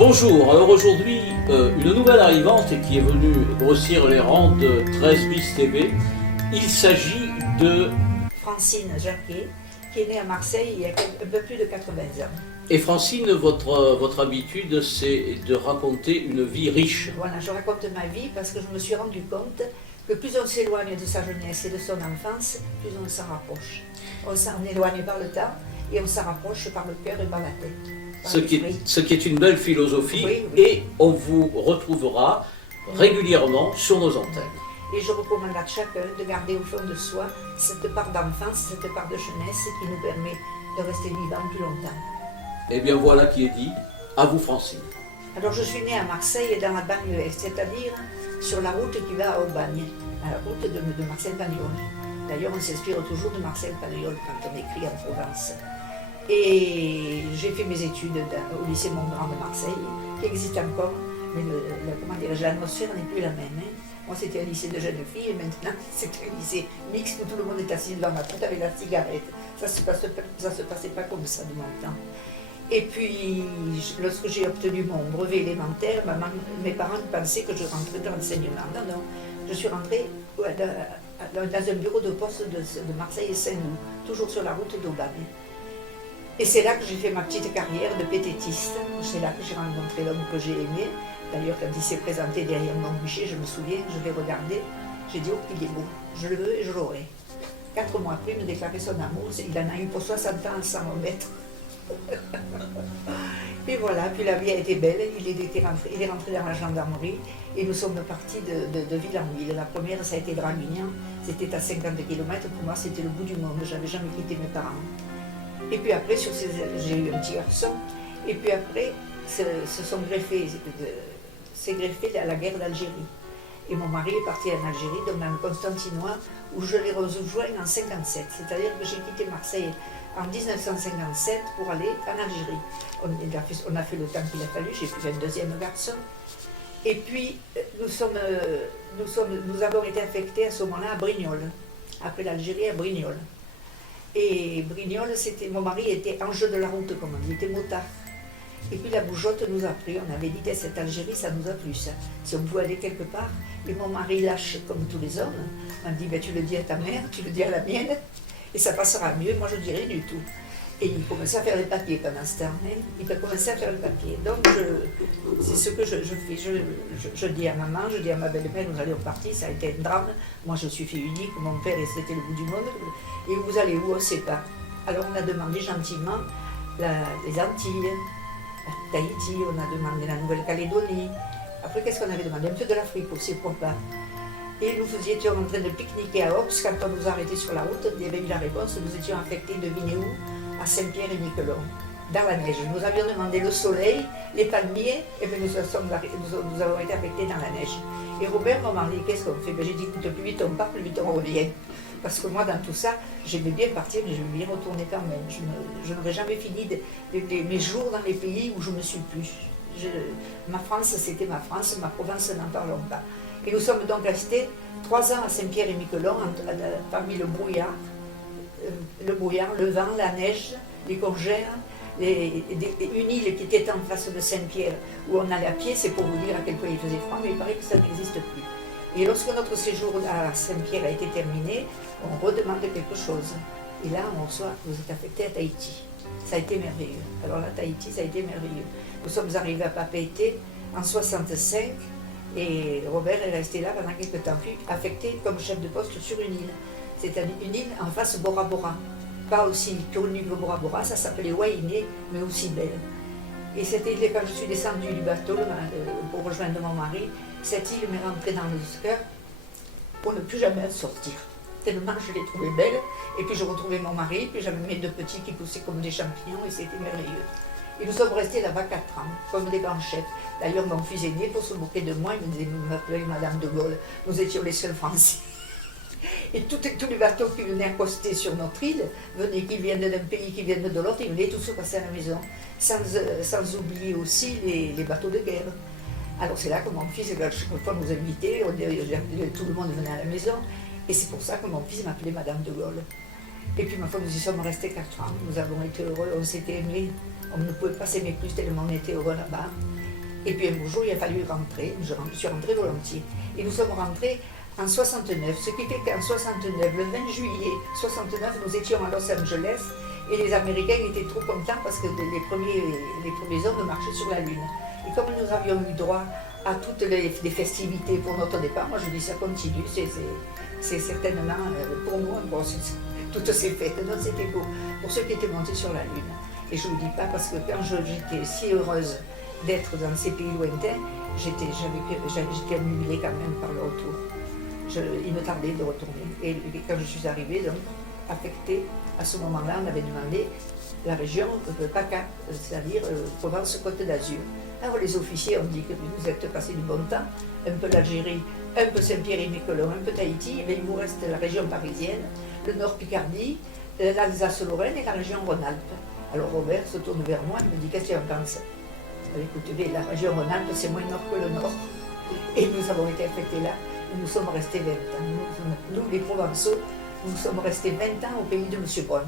Bonjour, alors aujourd'hui, une nouvelle arrivante qui est venue grossir les rangs de 13 bis TV. Il s'agit de Francine Jacquet, qui est née à Marseille il y a un peu plus de 80 ans. Et Francine, votre habitude, c'est de raconter une vie riche. Voilà, je raconte ma vie parce que je me suis rendu compte que plus on s'éloigne de sa jeunesse et de son enfance, plus on s'en rapproche. On s'en éloigne par le temps et on s'en rapproche par le cœur et par la tête. Ce qui est une belle philosophie, Oui, oui. Et on vous retrouvera régulièrement sur nos antennes. Et je recommande à chacun de garder au fond de soi cette part d'enfance, cette part de jeunesse qui nous permet de rester vivants plus longtemps. Et bien voilà qui est dit. À vous Francine. Alors je suis née à Marseille dans la banlieue est, c'est-à-dire sur la route qui va au Bagne, à la route de Marcel Pagnol. D'ailleurs on s'inspire toujours de Marcel Pagnol quand on écrit en Provence. Et j'ai fait mes études au lycée Montgrand de Marseille, qui existe encore, mais l'atmosphère n'est plus la même. Hein. Moi c'était un lycée de jeunes filles et maintenant c'est un lycée mixte où tout le monde est assis devant la porte avec la cigarette. Ça se passait pas comme ça de mon temps. Et puis, lorsque j'ai obtenu mon brevet élémentaire, mes parents pensaient que je rentrais dans l'enseignement. Non, non, je suis rentrée dans un bureau de poste de Marseille et Saint-Loup, toujours sur la route d'Aubagne. Et c'est là que j'ai fait ma petite carrière de pététiste. C'est là que j'ai rencontré l'homme que j'ai aimé. D'ailleurs, quand il s'est présenté derrière mon guichet, je me souviens, je l'ai regardé, j'ai dit « Oh, il est beau, je le veux et je l'aurai ». 4 mois après, il me déclarait son amour. Il en a eu pour 60 ans sans remettre. Et voilà, puis la vie a été belle, il est rentré dans la gendarmerie et nous sommes partis de ville en ville. La première, ça a été Draguignan, c'était à 50 km, pour moi c'était le bout du monde, je n'avais jamais quitté mes parents. Et puis après, j'ai eu un petit garçon, et puis après, c'est greffé à la guerre d'Algérie. Et mon mari est parti en Algérie, donc dans le Constantinois, où je l'ai rejoint en 57, c'est-à-dire que j'ai quitté Marseille en 1957 pour aller en Algérie. On a fait le temps qu'il a fallu, j'ai pris un deuxième garçon. Et puis, nous avons été affectés à ce moment-là à Brignoles, après l'Algérie à Brignoles. Et Brignoles, mon mari était ange de la route, comme on dit, il était motard. Et puis la bougeotte nous a pris, on avait dit cette Algérie, ça nous a plu ça. Si on pouvait aller quelque part, et mon mari lâche comme tous les hommes, on dit tu le dis à ta mère, tu le dis à la mienne, et ça passera mieux, moi je ne dis rien du tout. Et il commençait à faire les papiers pendant ce temps, hein. Il a commencé à faire les papiers. Donc c'est ce que je fais, je dis à maman, je dis à ma belle-mère, nous allions partir, ça a été un drame. Moi je suis fille unique, mon père c'était le bout du monde, et vous allez où, on ne sait pas. Alors on a demandé gentiment les Antilles, Tahiti, on a demandé la Nouvelle-Calédonie. Après, qu'est-ce qu'on avait demandé? Un peu de l'Afrique aussi, pourquoi pas. Et nous étions en train de pique-niquer à Ops, quand on nous a arrêtés sur la route, il y avait eu la réponse, nous étions affectés, devinez où? À Saint-Pierre-et-Miquelon, dans la neige. Nous avions demandé le soleil, les palmiers, et bien nous avons été affectés dans la neige. Et Robert m'a demandé, qu'est-ce qu'on fait? Ben, j'ai dit, écoute, plus vite on part, plus vite on revient. Parce que moi, dans tout ça, j'aimais bien partir, mais j'aimais bien retourner quand même. Je n'aurais jamais fini mes jours dans les pays où je me suis plu. Ma France, c'était ma France, ma Provence, n'en parlons pas. Et nous sommes donc restés 3 ans à Saint-Pierre-et-Miquelon, parmi le brouillard, le vent, la neige, les congères, une île qui était en face de Saint-Pierre, où on allait à pied, c'est pour vous dire à quel point il faisait froid, mais il paraît que ça n'existe plus. Et lorsque notre séjour à Saint-Pierre a été terminé, on redemande quelque chose. Et là, on reçoit, vous êtes affecté à Tahiti. Ça a été merveilleux. Alors là, Tahiti, ça a été merveilleux. Nous sommes arrivés à Papeete en 65, et Robert est resté là pendant quelques temps, puis affecté comme chef de poste sur une île. C'est une île en face Bora Bora. Pas aussi connue que Bora Bora, ça s'appelait Wainé, mais aussi belle. Et cette île, quand je suis descendue du bateau pour rejoindre mon mari, cette île m'est rentrée dans le cœur pour ne plus jamais en sortir. Tellement je l'ai trouvée belle, et puis je retrouvais mon mari, puis j'avais mes 2 petits qui poussaient comme des champignons, et c'était merveilleux. Et nous sommes restés là-bas 4 ans, comme des grands chefs. D'ailleurs, mon fils aîné, pour se moquer de moi, il m'appelait Madame de Gaulle. Nous étions les seuls Français. Et tous les bateaux qui venaient accoster sur notre île, qui viennent d'un pays, qui viennent de l'autre, ils venaient tous se passer à la maison. Sans oublier aussi les bateaux de guerre. Alors c'est là que mon fils, chaque fois nous invitait, tout le monde venait à la maison. Et c'est pour ça que mon fils m'appelait Madame de Gaulle. Et puis ma foi, nous y sommes restés 4 ans, nous avons été heureux, on s'était aimés, on ne pouvait pas s'aimer plus tellement on était heureux là-bas. Et puis un beau jour, il a fallu rentrer. Je suis rentrée volontiers. Et nous sommes rentrés en 69. Ce qui fait qu'en 69, le 20 juillet 69, nous étions à Los Angeles. Et les Américains étaient trop contents parce que les premiers hommes marchaient sur la Lune. Et comme nous avions eu droit à toutes les festivités pour notre départ, moi je dis ça continue, c'est certainement pour nous, bon, toutes ces fêtes, donc c'était beau pour ceux qui étaient montés sur la Lune. Et je ne vous dis pas parce que quand j'étais si heureuse d'être dans ces pays lointains, j'étais annulée quand même par le retour. Il me tardait de retourner. Et quand je suis arrivée, donc, affectée, à ce moment-là, on avait demandé la région de PACA, c'est-à-dire Provence-Côte d'Azur. Alors les officiers ont dit que vous êtes passé du bon temps, un peu l'Algérie, un peu Saint-Pierre-et-Miquelon, un peu Tahiti, mais il vous reste la région parisienne, le Nord Picardie, l'Alsace-Lorraine et la région Rhône-Alpes. Alors Robert se tourne vers moi et me dit qu'est-ce que tu en penses? Écoutez, la région Rhône-Alpes c'est moins nord que le Nord. Et nous avons été affectés là, nous sommes restés 20 ans. Nous les Provençaux, nous sommes restés 20 ans au pays de M. Brun.